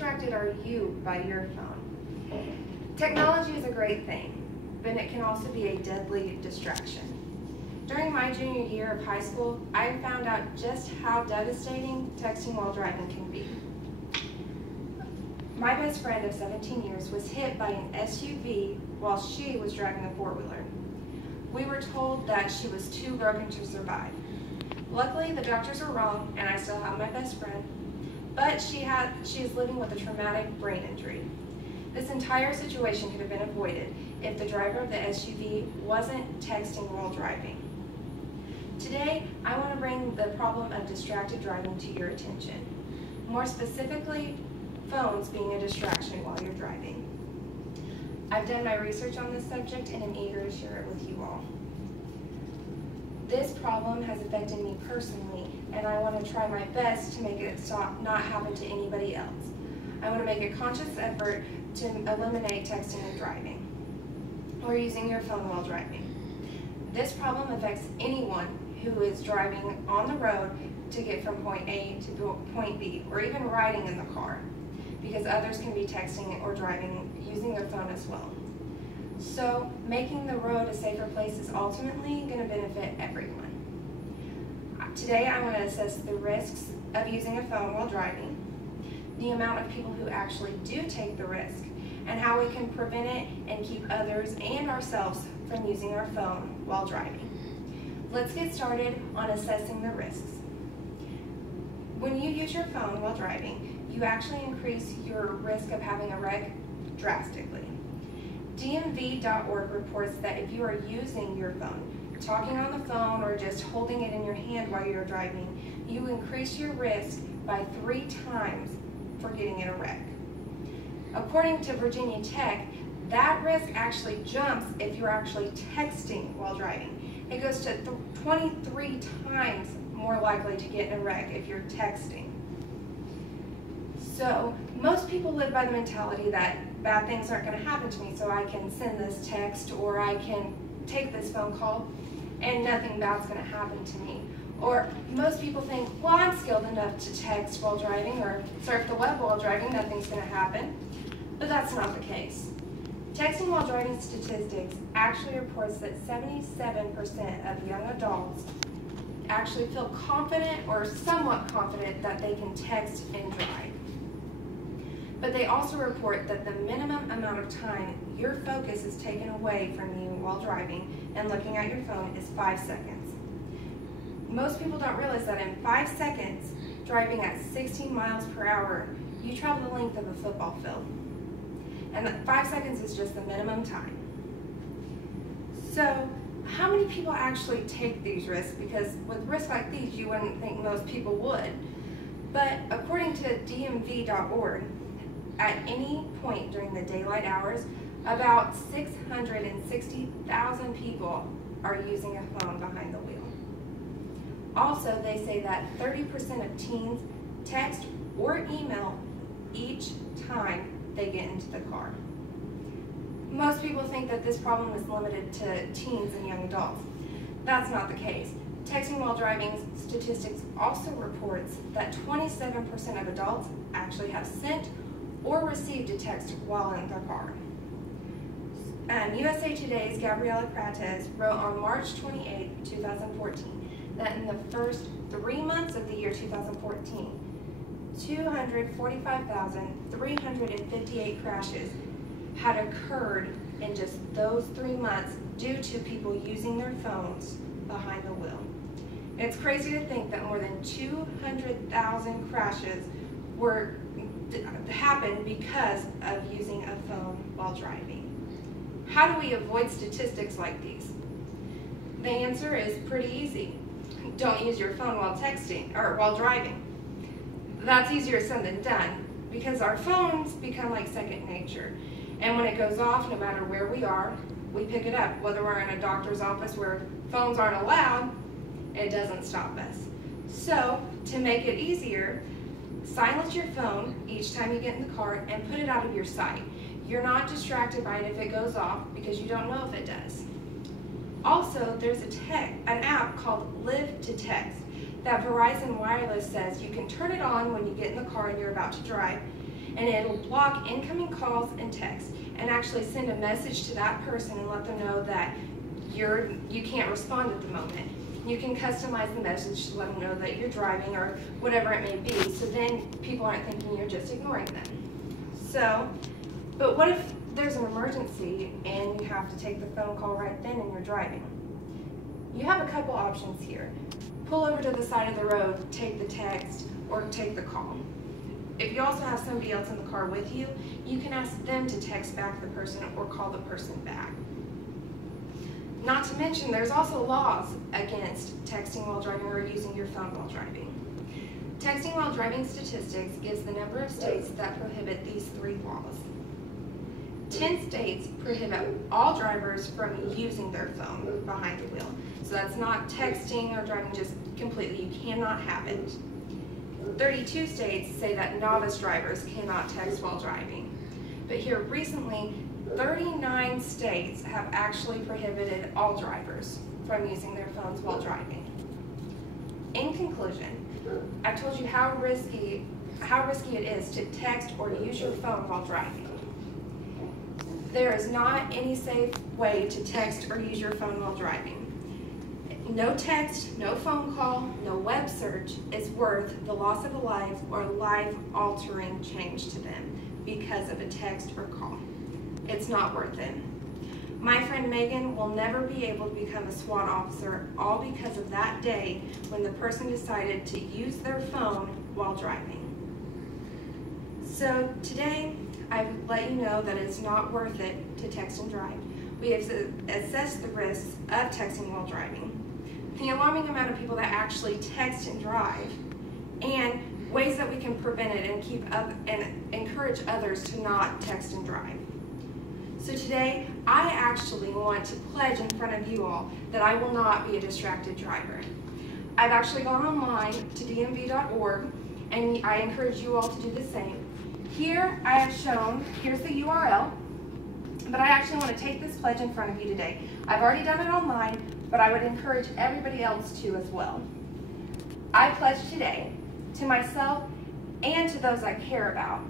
distracted are you by your phone? Technology is a great thing, but it can also be a deadly distraction. During my junior year of high school, I found out just how devastating texting while driving can be. My best friend of 17 years was hit by an SUV while she was driving a four-wheeler. We were told that she was too broken to survive. Luckily, the doctors were wrong, and I still have my best friend, but she is living with a traumatic brain injury. This entire situation could have been avoided if the driver of the SUV wasn't texting while driving. Today, I want to bring the problem of distracted driving to your attention. More specifically, phones being a distraction while you're driving. I've done my research on this subject and am eager to share it with you all. This problem has affected me personally, and I want to try my best to make it not happen to anybody else. I want to make a conscious effort to eliminate texting and driving, or using your phone while driving. This problem affects anyone who is driving on the road to get from point A to point B, or even riding in the car, because others can be texting or driving using their phone as well. So making the road a safer place is ultimately going to benefit everyone. Today I want to assess the risks of using a phone while driving, the amount of people who actually do take the risk, and how we can prevent it and keep others and ourselves from using our phone while driving. Let's get started on assessing the risks. When you use your phone while driving, you actually increase your risk of having a wreck drastically. DMV.org reports that if you are using your phone, talking on the phone, or just holding it in your hand while you're driving, you increase your risk by 3 times for getting in a wreck. According to Virginia Tech, that risk actually jumps if you're actually texting while driving. It goes to 23 times more likely to get in a wreck if you're texting. So most people live by the mentality that bad things aren't going to happen to me, so I can send this text or I can take this phone call and nothing bad's going to happen to me. Or most people think, well, I'm skilled enough to text while driving or surf the web while driving, nothing's going to happen. But that's not the case. Texting while driving statistics actually reports that 77% of young adults actually feel confident or somewhat confident that they can text and drive. But they also report that the minimum amount of time your focus is taken away from you while driving and looking at your phone is 5 seconds. Most people don't realize that in 5 seconds, driving at 16 miles per hour, you travel the length of a football field. And that 5 seconds is just the minimum time. So, how many people actually take these risks? Because with risks like these, you wouldn't think most people would. But according to DMV.org, at any point during the daylight hours, about 660,000 people are using a phone behind the wheel. Also, they say that 30% of teens text or email each time they get into the car. Most people think that this problem is limited to teens and young adults. That's not the case. Texting while driving statistics also reports that 27% of adults actually have sent or received a text while in their car. USA Today's Gabriela Prates wrote on March 28, 2014, that in the first 3 months of the year 2014, 245,358 crashes had occurred in just those 3 months due to people using their phones behind the wheel. It's crazy to think that more than 200,000 crashes happened because of using a phone while driving. How do we avoid statistics like these? The answer is pretty easy. Don't use your phone while texting or while driving. That's easier said than done because our phones become like second nature. And when it goes off, no matter where we are, we pick it up. Whether we're in a doctor's office where phones aren't allowed, it doesn't stop us. So, to make it easier, silence your phone each time you get in the car and put it out of your sight. You're not distracted by it if it goes off because you don't know if it does. Also, there's an app called Live to Text that Verizon Wireless says you can turn it on when you get in the car and you're about to drive, and it'll block incoming calls and texts and actually send a message to that person and let them know that you can't respond at the moment. You can customize the message to let them know that you're driving or whatever it may be, so then people aren't thinking you're just ignoring them. So, but what if there's an emergency and you have to take the phone call right then and you're driving? You have a couple options here. Pull over to the side of the road, take the text, or take the call. If you also have somebody else in the car with you, you can ask them to text back the person or call the person back. Not to mention, there's also laws against texting while driving or using your phone while driving. Texting while driving statistics gives the number of states that prohibit these 3 laws. 10 states prohibit all drivers from using their phone behind the wheel. So that's not texting or driving just completely, you cannot have it. 32 states say that novice drivers cannot text while driving. But here recently, 39 states have actually prohibited all drivers from using their phones while driving. In conclusion, I've told you how risky it is to text or to use your phone while driving. There is not any safe way to text or use your phone while driving. No text, no phone call, no web search is worth the loss of a life or life-altering change to them because of a text or call. It's not worth it. My friend Megan will never be able to become a SWAT officer, all because of that day when the person decided to use their phone while driving. So today, I've let you know that it's not worth it to text and drive. We have assessed the risks of texting while driving, the alarming amount of people that actually text and drive, and ways that we can prevent it and encourage others to not text and drive. So today, I actually want to pledge in front of you all that I will not be a distracted driver. I've actually gone online to dmv.org, and I encourage you all to do the same. Here I have shown, here's the URL, but I actually want to take this pledge in front of you today. I've already done it online, but I would encourage everybody else to as well. I pledge today to myself and to those I care about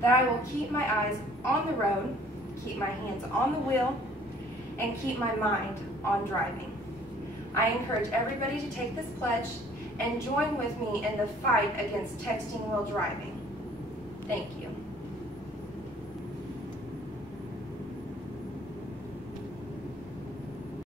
that I will keep my eyes on the road, keep my hands on the wheel, and keep my mind on driving. I encourage everybody to take this pledge and join with me in the fight against texting while driving. Thank you.